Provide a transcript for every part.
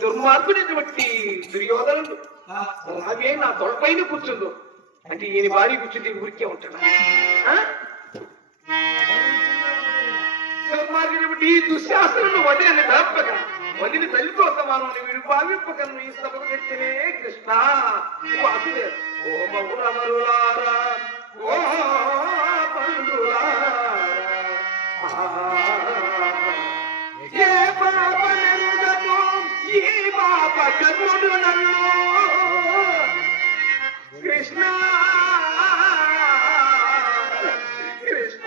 దుర్మార్గుడైనటువంటి దుర్యోధనుడు అలాగే నా తొడపైన కూర్చుందో అంటే ఈయన భార్య కూర్చుంటే ఊరికే ఉంటాడు. దుర్మార్గుడైనటువంటి ఈ దుశ్శాసనను వదిలిని దాపక వదిలి తల్లితో సమానం వీడు భావింపకను ఈ సభకు తెచ్చనే కృష్ణ వాసుదేవ. ఓ మౌరమరులారా ఓ పండులారా ఏ పాప నెరుగను ఈ పాప కర్ముడు నన్ను కృష్ణ కృష్ణ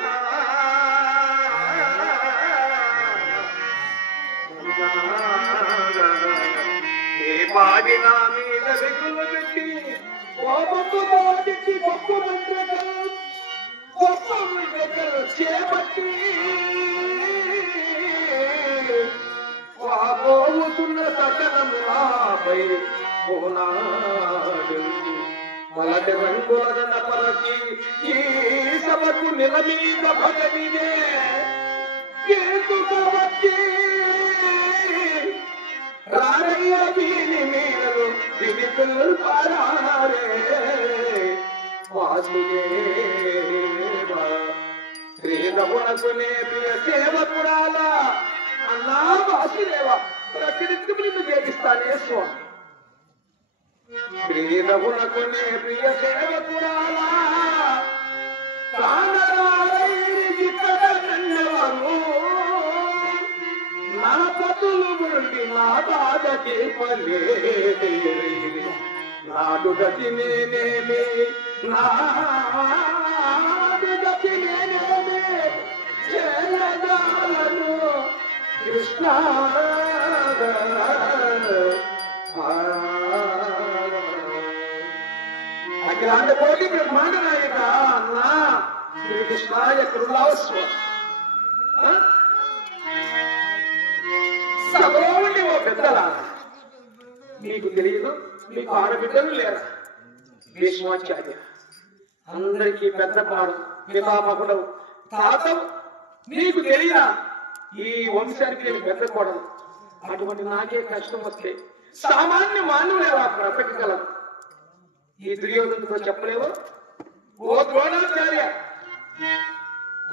ఏ పాడి నా మీద వెగులు పెట్టి కోపముతో చెట్టి గొప్ప మంత్రకలు చేపట్టి పోతున్న సకలముపై పోనాడు మలటి రంగులన పలకి ఈ సభకు నిలమీద భగవినే కేతుకు వచ్చి రారయ్య వీని మీరు దివితులు పరారే వాసుదేవ శ్రీరమునకు ప్రియ సేవకురాల అన్నా వాసుదేవ ప్రకృతికి నిన్ను జయిస్తానే స్వామి. శ్రీరమునకు ప్రియ సేవకురాల నా పతులు ఉండి నా బాధ చేపలే నాడు గతి నేనేమి నాడు గతి నేనేమి చేయజాలను కృష్ణ అఖిలాండ కోటి బ్రహ్మాండ నాయక అన్నా శ్రీకృష్ణాయ కరుణావస్వ. సభలోని ఓ పెద్దలా మీకు తెలియదు, మీకు ఆడబిడ్డలు లేరా? భీష్మాచార్య అందరికీ పెద్ద పాడు పితామహుడవు తాతవు, నీకు తెలియదా ఈ వంశానికి నేను పెద్ద కోడలు. అటువంటి నాకే కష్టం వస్తే సామాన్య మానవులు ఎలా బ్రతకగలరు? ఈ దుర్యోధనుడితో చెప్పలేవు. ఓ ద్రోణాచార్య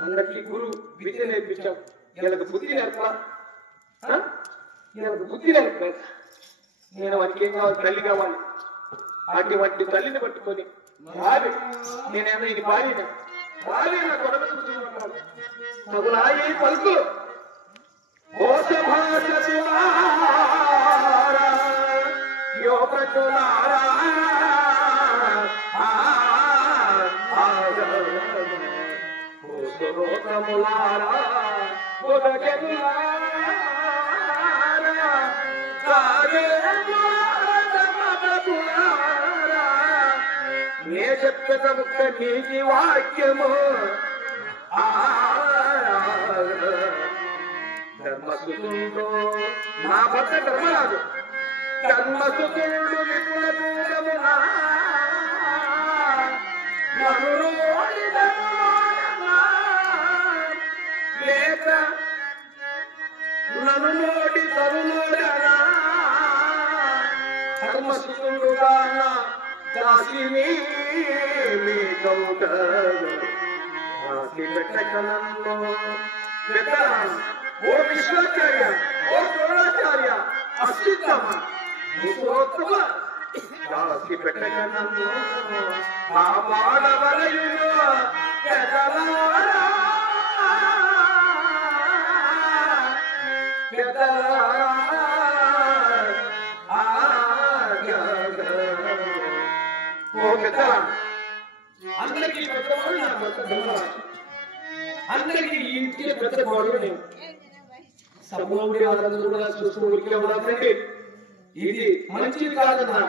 అందరికీ గురువు విద్య నేర్పించావు, వీళ్ళకి బుద్ధి నేర్పా, వీళ్ళకి బుద్ధి నేర్పలేదు. నేను వాటికి ఏం కావాలి? తల్లి కావాలి. అటువంటి తల్లిని పట్టుకొని భార్య నేనేమో ఇది భార్య భార్య నా కొడక కూర్చుంటాను నగులా ఈ పలుకు యోగచులారా నే చెప్పక ముక్క నీతి వాక్యము ధర్మసుతుడు నా భర్త ధర్మరాజు ధర్మసుతుడు విపుల దూరమునా లేక నన్ను నోటి తరుణోడనా ధర్మసుతుడుగా దాసిని మీ కౌట దాసి పెట్టకనన్ను ఓ విశ్వాచార్య ఓ ద్రోణాచార్య అశ్విత్తమ ముసోత్తమ దాసి పెట్టకనన్ను ఆ మానవలయును పెదలారా పెదలారా ఓ పెద్దలా అందరికీ పెద్దవాడు నా భర్త ధర్మరాజు, అందరికీ ఈ ఇంటికి పెద్ద కోడలు నేను. సమూహుడి వాళ్ళందరూ కూడా చూస్తూ ఉరికి ఉండాలంటే ఇది మంచిది కాదన్నా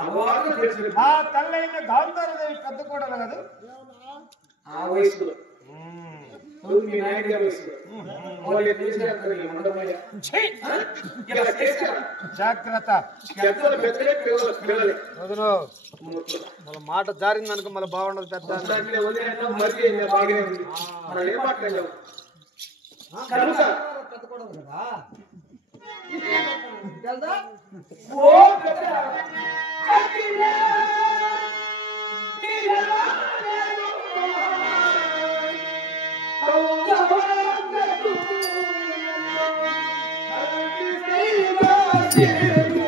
అలవాటు తెలిసింది. ఆ తల్లైన గాంధారదేవి పెద్ద కోడలు కదా ఆ వయసులో మీ నాయకుడి వయసులో వాళ్ళు తెలిసినప్పుడు జాగ్రత్త పెద్దలు పెద్దలే పిల్లలు పిల్లలే మన మాట జారింది అనుకో మళ్ళీ బాగుండదు. పెద్ద మరి బాగానే ఉంది, మనం ఏం మాట్లాడలేము. కనుక తెలుదా ఓ పెద్దరా అఖిలే నీలవానెను కౌగవనకు హరి శ్రీవాసేను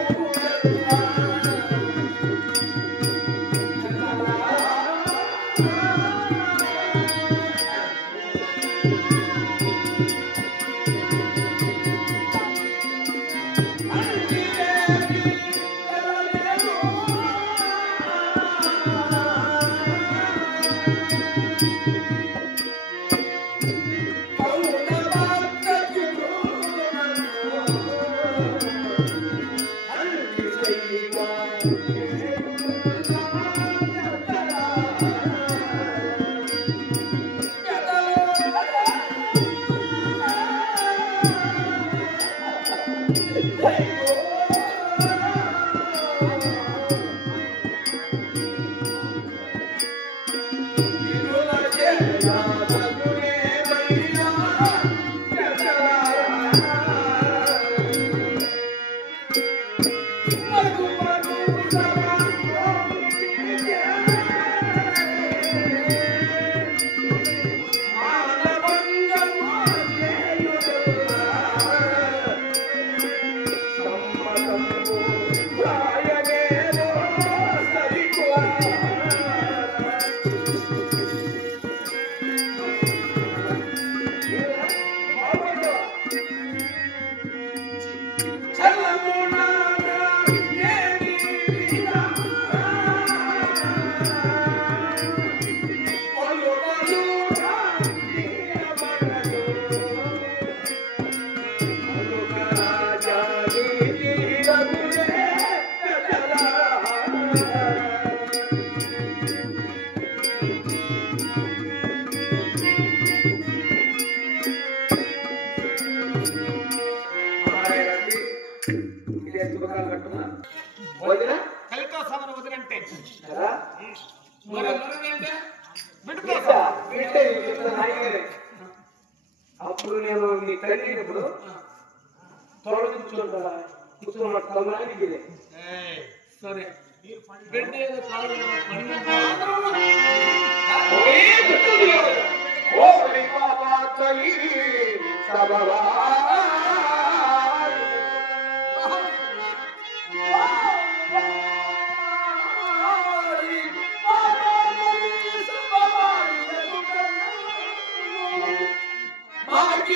అప్పుడు నేను నీ తల్లినప్పుడు తోడు కూర్చోడానికి సరే బిడ్డ ఏదో కాదు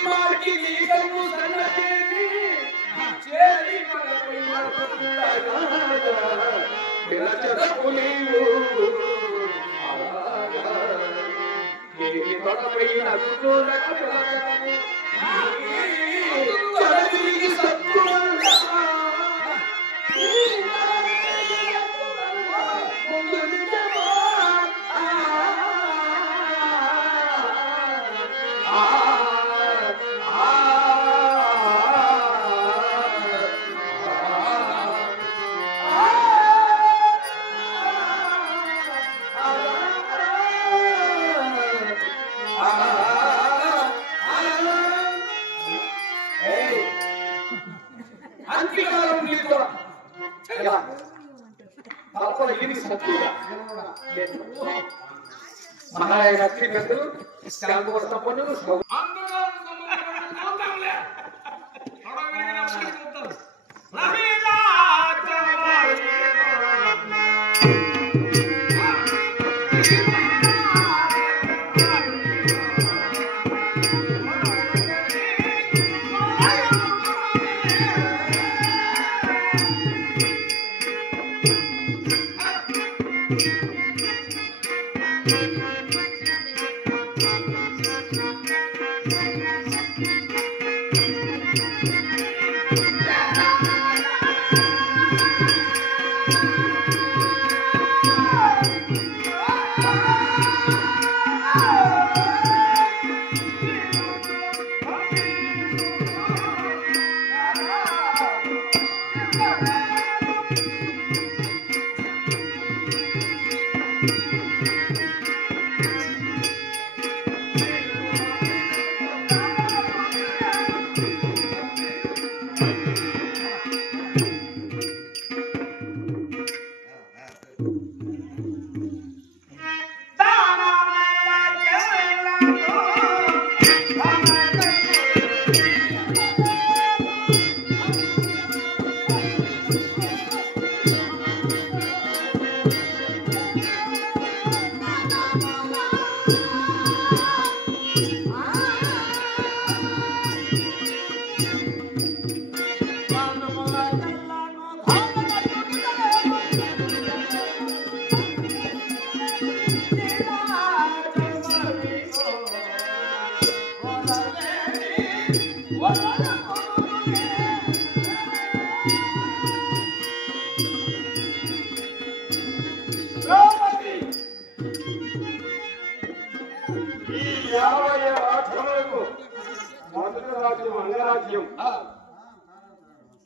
మార్కి నీకు సన్నచేసి చేరి మనపై పిలచదకు నీవు నీటి తొడపై నడుచునక పిలచదము చదవికి సత్తువల్ల ముందు నిజమా మహారాజు శాంతి తప్పను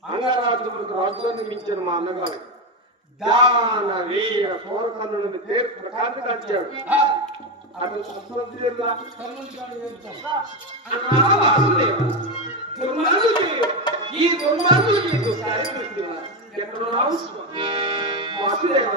అంగరాజులకు రాజ్యాన్ని మించిన మా అన్నగారు దాన వీర సోరకన్నుని పేరు ప్రకాశం నడిచాడు. అతను ఈ దుర్మార్గులు ఎక్కడ వాసుదేవ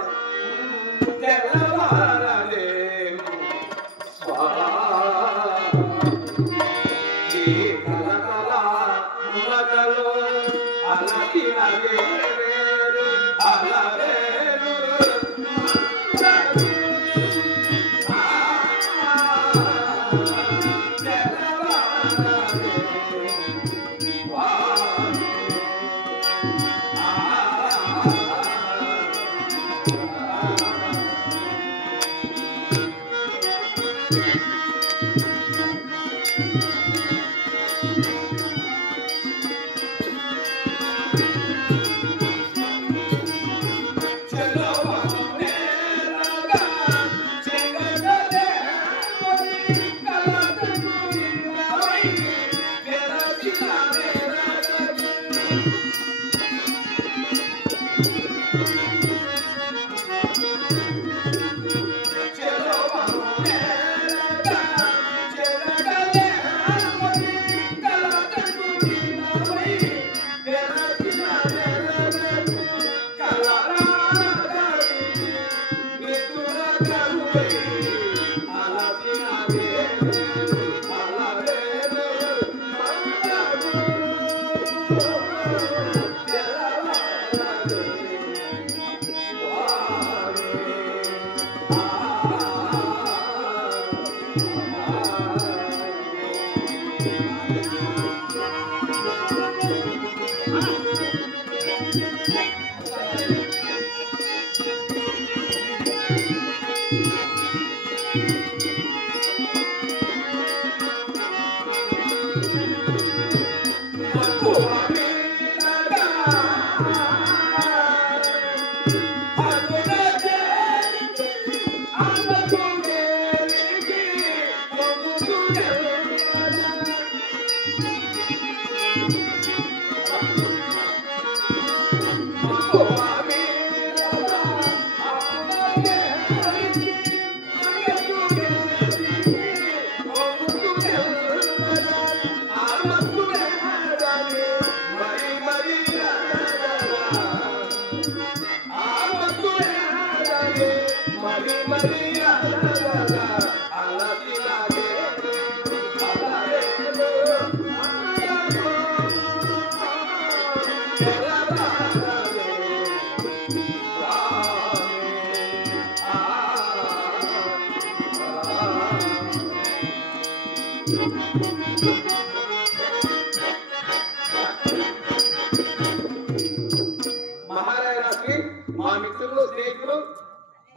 మహారాజాకి మా మిత్రులు స్నేహితులు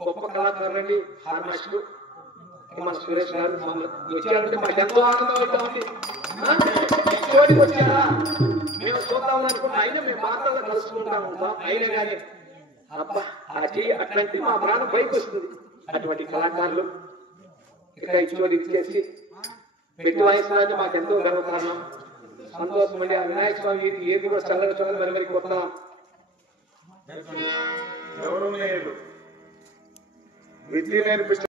గొప్ప కళాకారులండి హార్మోనిస్టులు మన సురేష్ గారు వచ్చారంటే మాకు ఎంతో ఆనందం అవుతుంది. చోటికి వచ్చారా మేము చూద్దాం అనుకుంటే అయినా మేము మాత్రం కలుసుకుంటా ఉంటాం. అయినా కానీ అబ్బా అట్లాంటి మా ప్రాణం పైకి వస్తుంది. అటువంటి కళాకారులు ఇక్కడ చోటికి చేసి పెట్టి వాయిస్తున్నది మాకు ఎంతో గర్వకారణం, సంతోషం అండి. ఆ వినాయక స్వామి ఏది కూడా చల్లగా చల్లగా మరి కొత్త ఎవరు విద్య నేర్పించారు.